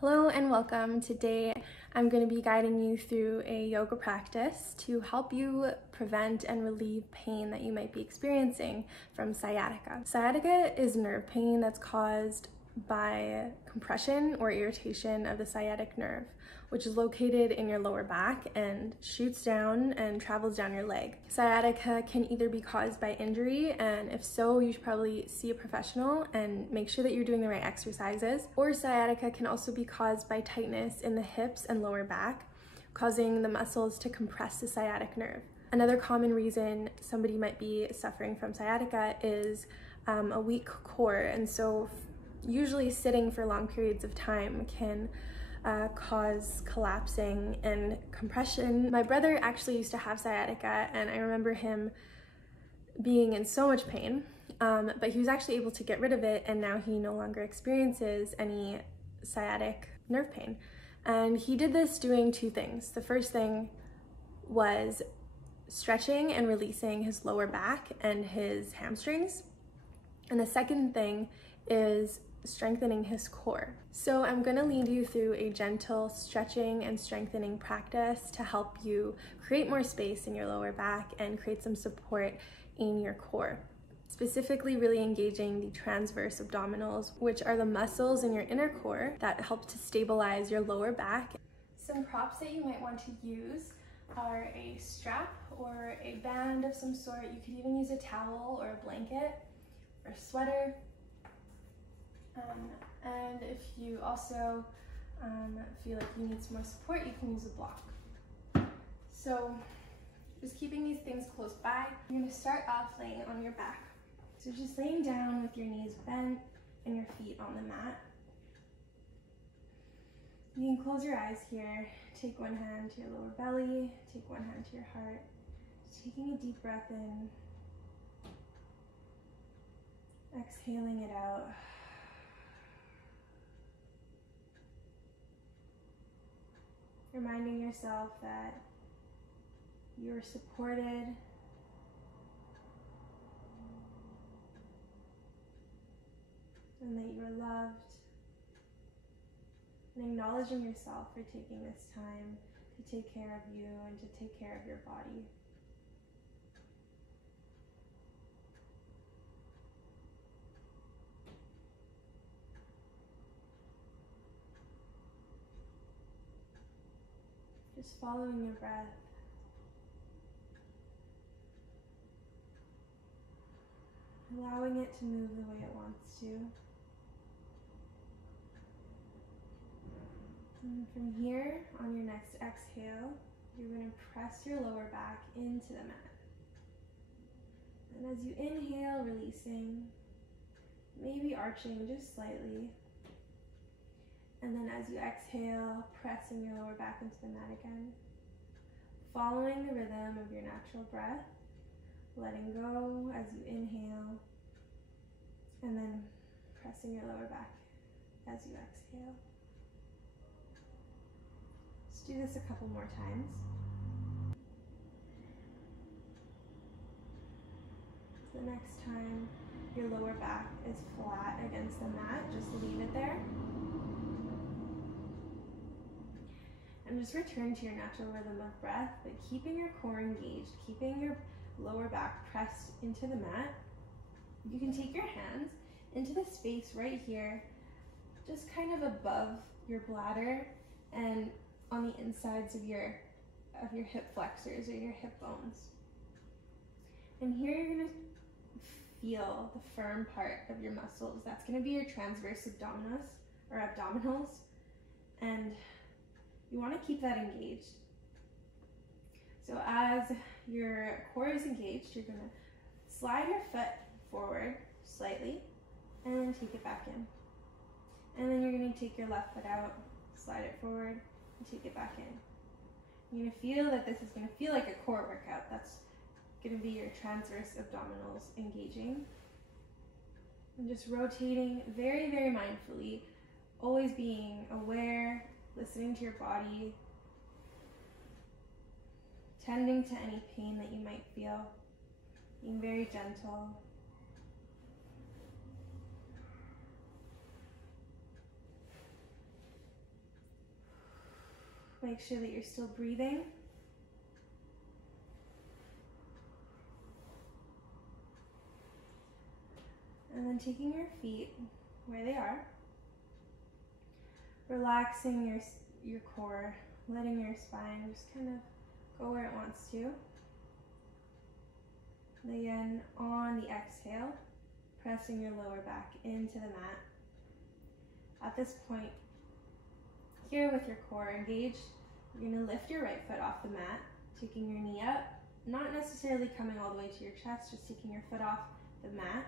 Hello and welcome. Today I'm going to be guiding you through a yoga practice to help you prevent and relieve pain that you might be experiencing from sciatica. Sciatica is nerve pain that's caused by compression or irritation of the sciatic nerve, which is located in your lower back and shoots down and travels down your leg. Sciatica can either be caused by injury, and if so, you should probably see a professional and make sure that you're doing the right exercises. Or sciatica can also be caused by tightness in the hips and lower back, causing the muscles to compress the sciatic nerve. Another common reason somebody might be suffering from sciatica is a weak core, and so usually sitting for long periods of time can cause collapsing and compression. My brother actually used to have sciatica, and I remember him being in so much pain, but he was actually able to get rid of it, and now he no longer experiences any sciatic nerve pain. And he did this doing two things. The first thing was stretching and releasing his lower back and his hamstrings. And the second thing is strengthening his core. So I'm going to lead you through a gentle stretching and strengthening practice to help you create more space in your lower back and create some support in your core. Specifically really engaging the transverse abdominals, which are the muscles in your inner core that help to stabilize your lower back. Some props that you might want to use are a strap or a band of some sort. You could even use a towel or a blanket or a sweater. And if you also feel like you need some more support, you can use a block. So just keeping these things close by, you're going to start off laying on your back. So just laying down with your knees bent and your feet on the mat. You can close your eyes here, take one hand to your lower belly, take one hand to your heart, just taking a deep breath in, exhaling it out. Reminding yourself that you're supported, and that you are loved, and acknowledging yourself for taking this time to take care of you and to take care of your body. Just following your breath. Allowing it to move the way it wants to. And from here, on your next exhale, you're going to press your lower back into the mat. And as you inhale, releasing, maybe arching just slightly. And then as you exhale, pressing your lower back into the mat again. Following the rhythm of your natural breath, letting go as you inhale, and then pressing your lower back as you exhale. Let's do this a couple more times. The next time your lower back is flat against the mat, just leave it there. And just return to your natural rhythm of breath, but keeping your core engaged, keeping your lower back pressed into the mat. You can take your hands into the space right here, just kind of above your bladder and on the insides of your hip flexors or your hip bones. And here you're going to feel the firm part of your muscles. That's going to be your transverse abdominals, and you want to keep that engaged. So as your core is engaged, you're going to slide your foot forward slightly and take it back in. And then you're going to take your left foot out, slide it forward, and take it back in. You're going to feel that this is going to feel like a core workout. That's going to be your transverse abdominals engaging. And just rotating very, very mindfully, always being aware, listening to your body, tending to any pain that you might feel, being very gentle. Make sure that you're still breathing. And then taking your feet where they are, relaxing your core, letting your spine just kind of go where it wants to. And again, on the exhale, pressing your lower back into the mat. At this point, here with your core engaged, you're going to lift your right foot off the mat, taking your knee up, not necessarily coming all the way to your chest, just taking your foot off the mat,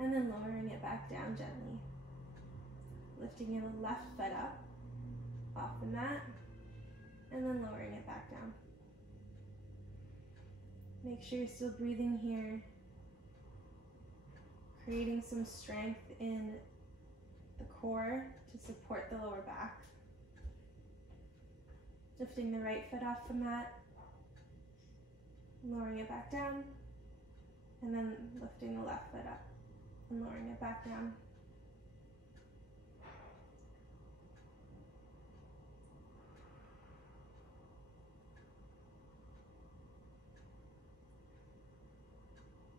and then lowering it back down gently. Lifting your left foot up off the mat, and then lowering it back down. Make sure you're still breathing here, creating some strength in the core to support the lower back. Lifting the right foot off the mat, lowering it back down, and then lifting the left foot up and lowering it back down.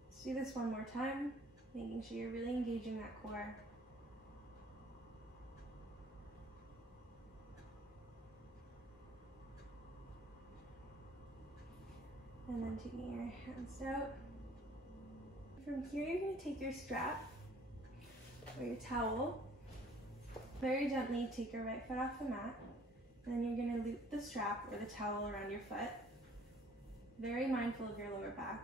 Let's do this one more time, making sure you're really engaging that core. And then taking your hands out. From here, you're going to take your strap or your towel. Very gently take your right foot off the mat. Then you're going to loop the strap or the towel around your foot. Very mindful of your lower back.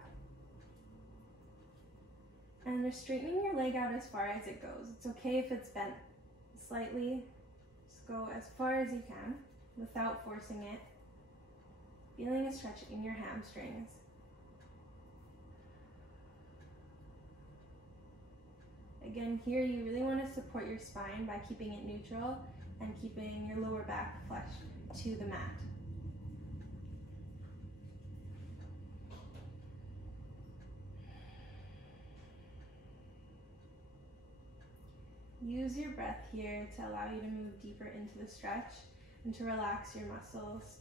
And just straightening your leg out as far as it goes. It's okay if it's bent slightly. Just go as far as you can without forcing it. Feeling a stretch in your hamstrings. Again, here you really want to support your spine by keeping it neutral and keeping your lower back flush to the mat. Use your breath here to allow you to move deeper into the stretch and to relax your muscles.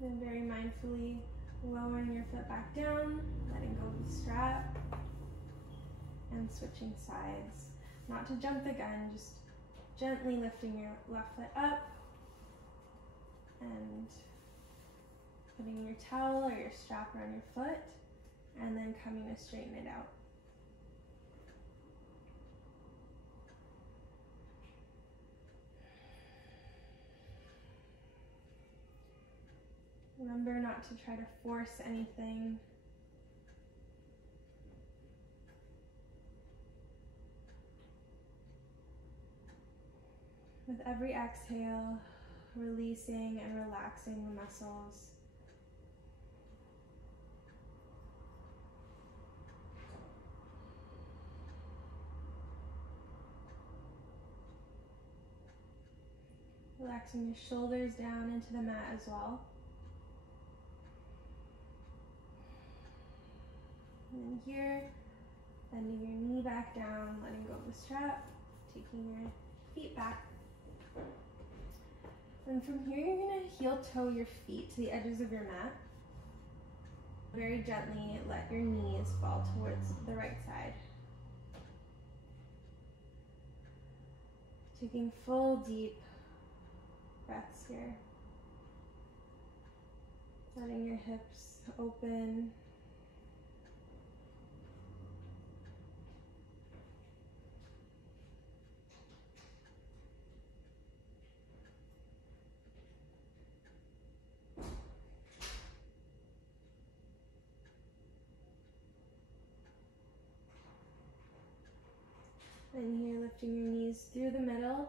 Then very mindfully lowering your foot back down, letting go of the strap, and switching sides. Not to jump the gun, just gently lifting your left foot up and putting your towel or your strap around your foot, and then coming to straighten it out. Remember not to try to force anything. With every exhale, releasing and relaxing the muscles. Relaxing your shoulders down into the mat as well. And then here, bending your knee back down, letting go of the strap, taking your feet back. And from here, you're going to heel toe your feet to the edges of your mat. Very gently let your knees fall towards the right side. Taking full deep breaths here. Letting your hips open. And here, lifting your knees through the middle,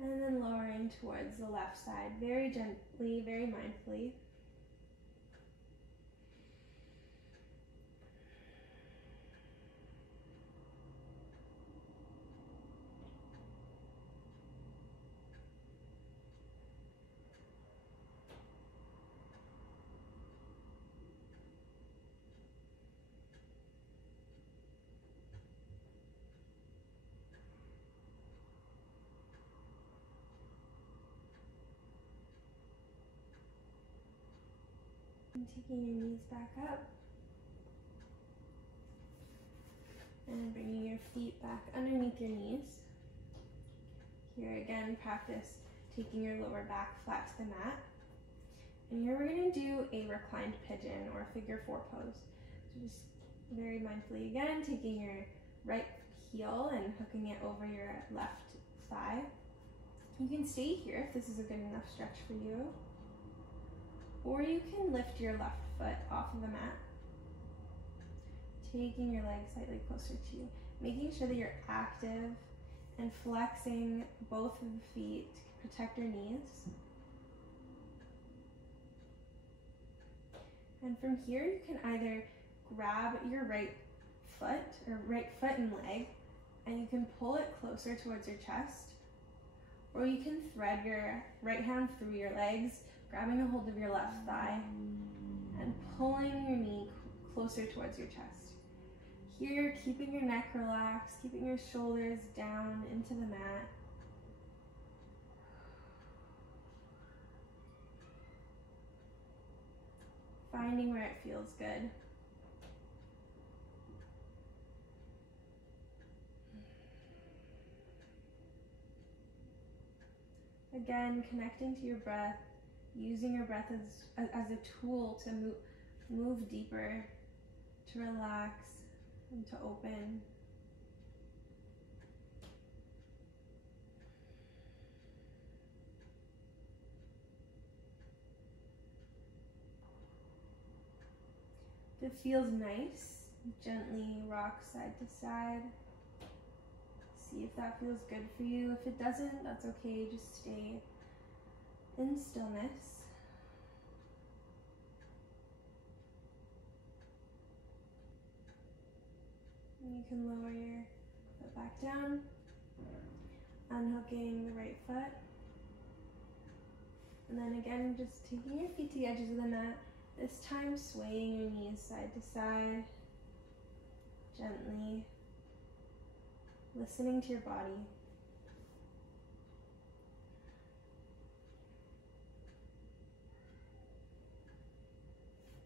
and then lowering towards the left side, very gently, very mindfully. And taking your knees back up. And bringing your feet back underneath your knees. Here again, practice taking your lower back flat to the mat. And here we're going to do a reclined pigeon or figure 4 pose. So just very mindfully again, taking your right heel and hooking it over your left thigh. You can stay here if this is a good enough stretch for you. Or you can lift your left foot off of the mat, taking your leg slightly closer to you, making sure that you're active and flexing both of the feet to protect your knees. And from here, you can either grab your right foot and leg, and you can pull it closer towards your chest, or you can thread your right hand through your legs, grabbing a hold of your left thigh and pulling your knee closer towards your chest. Here, keeping your neck relaxed, keeping your shoulders down into the mat. Finding where it feels good. Again, connecting to your breath, using your breath as a tool to move deeper, to relax, and to open. If it feels nice, gently rock side to side. See if that feels good for you. If it doesn't, that's okay. Just stay in stillness. And you can lower your foot back down, unhooking the right foot. And then again, just taking your feet to the edges of the mat, this time swaying your knees side to side, gently, listening to your body.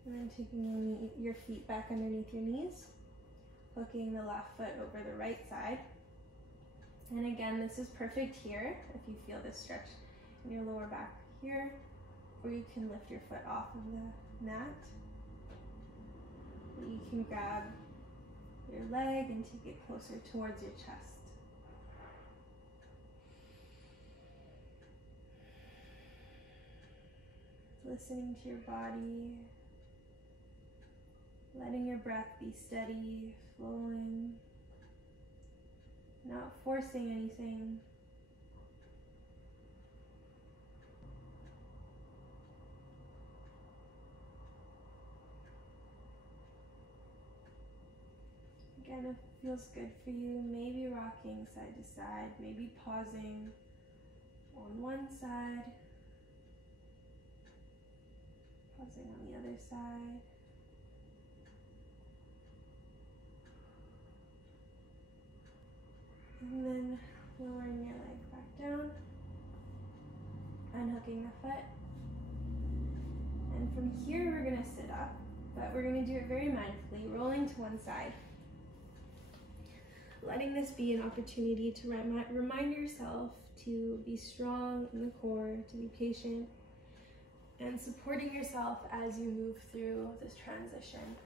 And then taking your feet back underneath your knees, hooking the left foot over the right side. And again, this is perfect here if you feel this stretch in your lower back here, or you can lift your foot off of the mat. You can grab your leg and take it closer towards your chest. Listening to your body, letting your breath be steady, flowing, not forcing anything. Again, if it feels good for you, maybe rocking side to side, maybe pausing on one side, pausing on the other side. And then lowering your leg back down, unhooking the foot. And from here, we're gonna sit up, but we're gonna do it very mindfully, rolling to one side. Letting this be an opportunity to remind yourself to be strong in the core, to be patient, and supporting yourself as you move through this transition.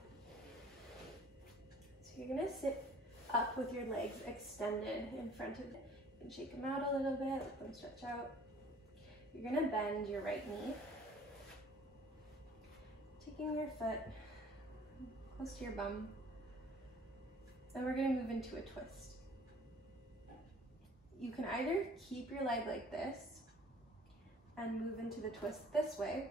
So you're gonna sit up with your legs extended in front of you. You can shake them out a little bit, let them stretch out. You're gonna bend your right knee, taking your foot close to your bum. Then we're gonna move into a twist. You can either keep your leg like this and move into the twist this way,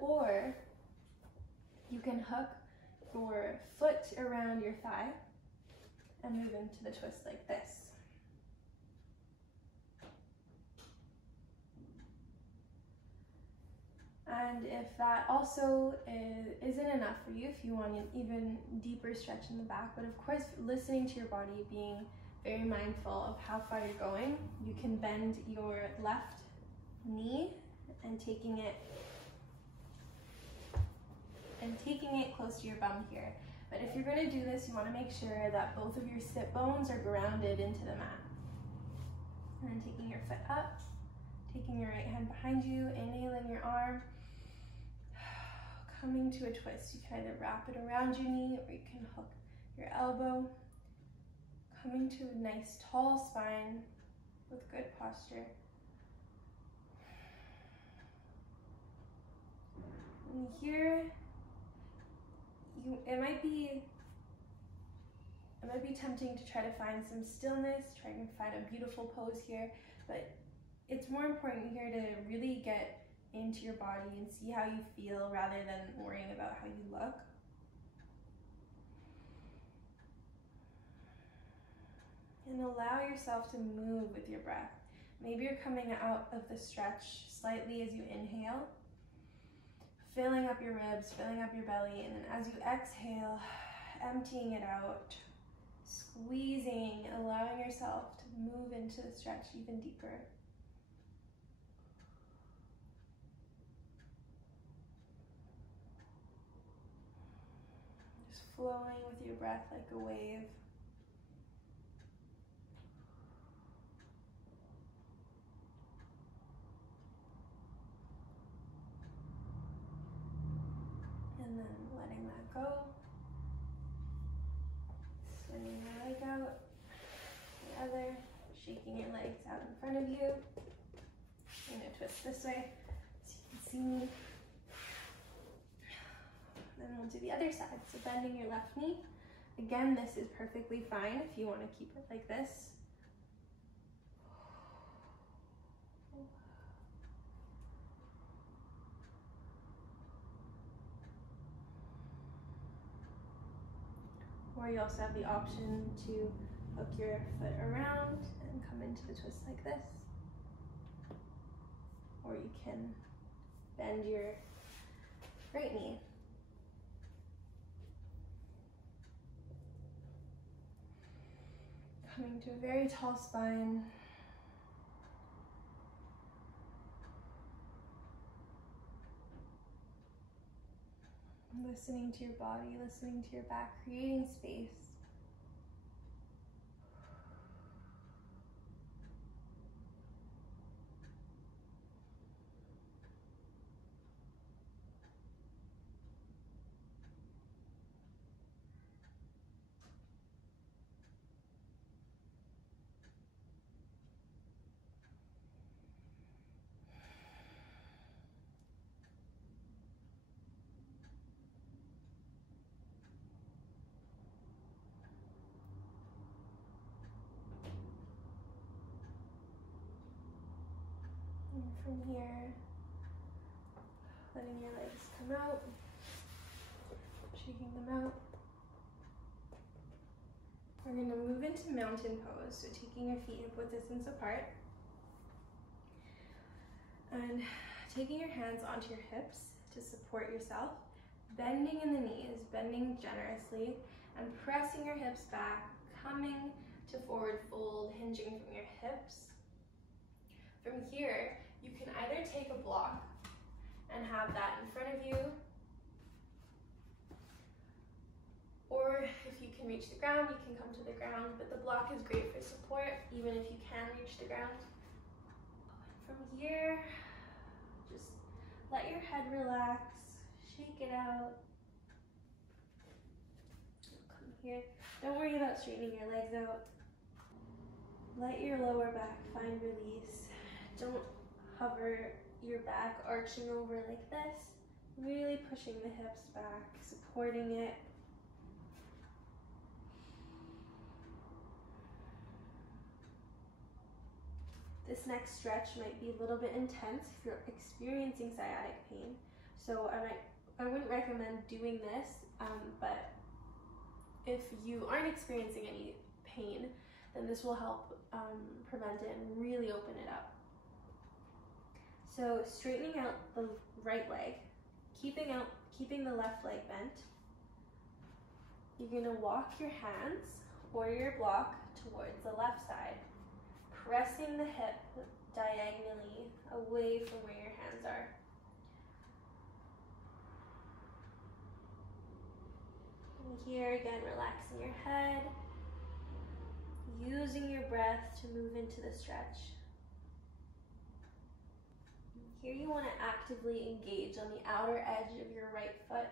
or you can hook your foot around your thigh and move into the twist like this. And if that also isn't enough for you, if you want an even deeper stretch in the back, but of course listening to your body, being very mindful of how far you're going. You can bend your left knee and taking it close to your bum here. But if you're going to do this, you want to make sure that both of your sit bones are grounded into the mat. And then taking your foot up, taking your right hand behind you, inhaling your arm, coming to a twist. You can either wrap it around your knee or you can hook your elbow, coming to a nice tall spine with good posture. And here, it might be tempting to try to find some stillness, try to find a beautiful pose here, but it's more important here to really get into your body and see how you feel rather than worrying about how you look. And allow yourself to move with your breath. Maybe you're coming out of the stretch slightly as you inhale, filling up your ribs, filling up your belly, and then as you exhale, emptying it out, squeezing, allowing yourself to move into the stretch even deeper. Just flowing with your breath like a wave. And then letting that go. Swinging your leg out, the other, shaking your legs out in front of you. I'm going to twist this way so you can see me. Then we'll do the other side. So bending your left knee. Again, this is perfectly fine if you want to keep it like this. Or you also have the option to hook your foot around and come into the twist like this. Or you can bend your right knee. Coming to a very tall spine. Listening to your body, listening to your back, creating space. And from here, letting your legs come out, shaking them out. We're going to move into mountain pose, so taking your feet hip width distance apart and taking your hands onto your hips to support yourself, bending in the knees, bending generously, and pressing your hips back, coming to forward fold, hinging from your hips. From here, you can either take a block and have that in front of you, or if you can reach the ground, you can come to the ground, but the block is great for support, even if you can reach the ground. From here, just let your head relax, shake it out. Come here. Don't worry about straightening your legs out. Let your lower back find release. Don't hover your back arching over like this. Really pushing the hips back, supporting it. This next stretch might be a little bit intense if you're experiencing sciatic pain. So I wouldn't recommend doing this, but if you aren't experiencing any pain, then this will help prevent it and really open it up. So straightening out the right leg, keeping the left leg bent. You're gonna walk your hands warrior block towards the left side, pressing the hip diagonally away from where your hands are. And here again, relaxing your head, using your breath to move into the stretch. Here you want to actively engage on the outer edge of your right foot.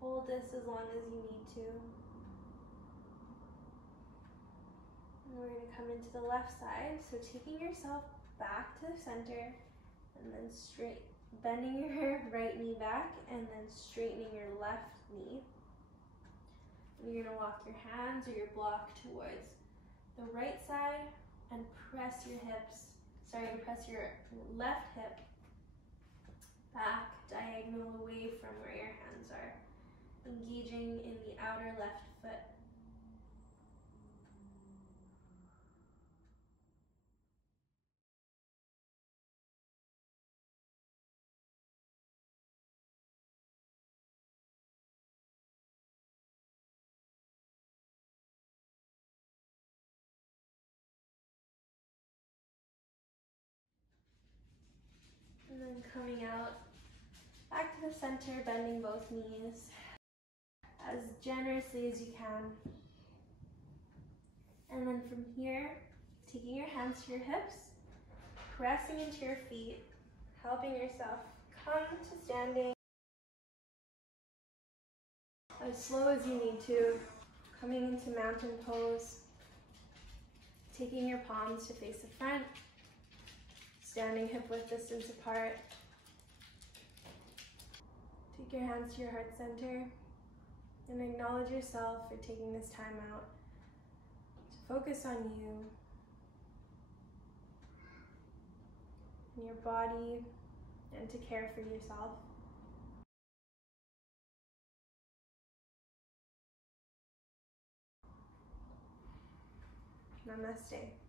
Hold this as long as you need to. And we're going to come into the left side, so taking yourself back to the center and then straight, bending your right knee back and then straightening your left knee. And you're going to walk your hands or your block towards the right side and press your left hip back diagonal away from where your hands are, engaging in the outer left foot. And then coming out back to the center, bending both knees as generously as you can. And then from here, taking your hands to your hips, pressing into your feet, helping yourself come to standing as slow as you need to, coming into mountain pose, taking your palms to face the front, standing hip width distance apart. Take your hands to your heart center and acknowledge yourself for taking this time out to focus on you and your body and to care for yourself. Namaste.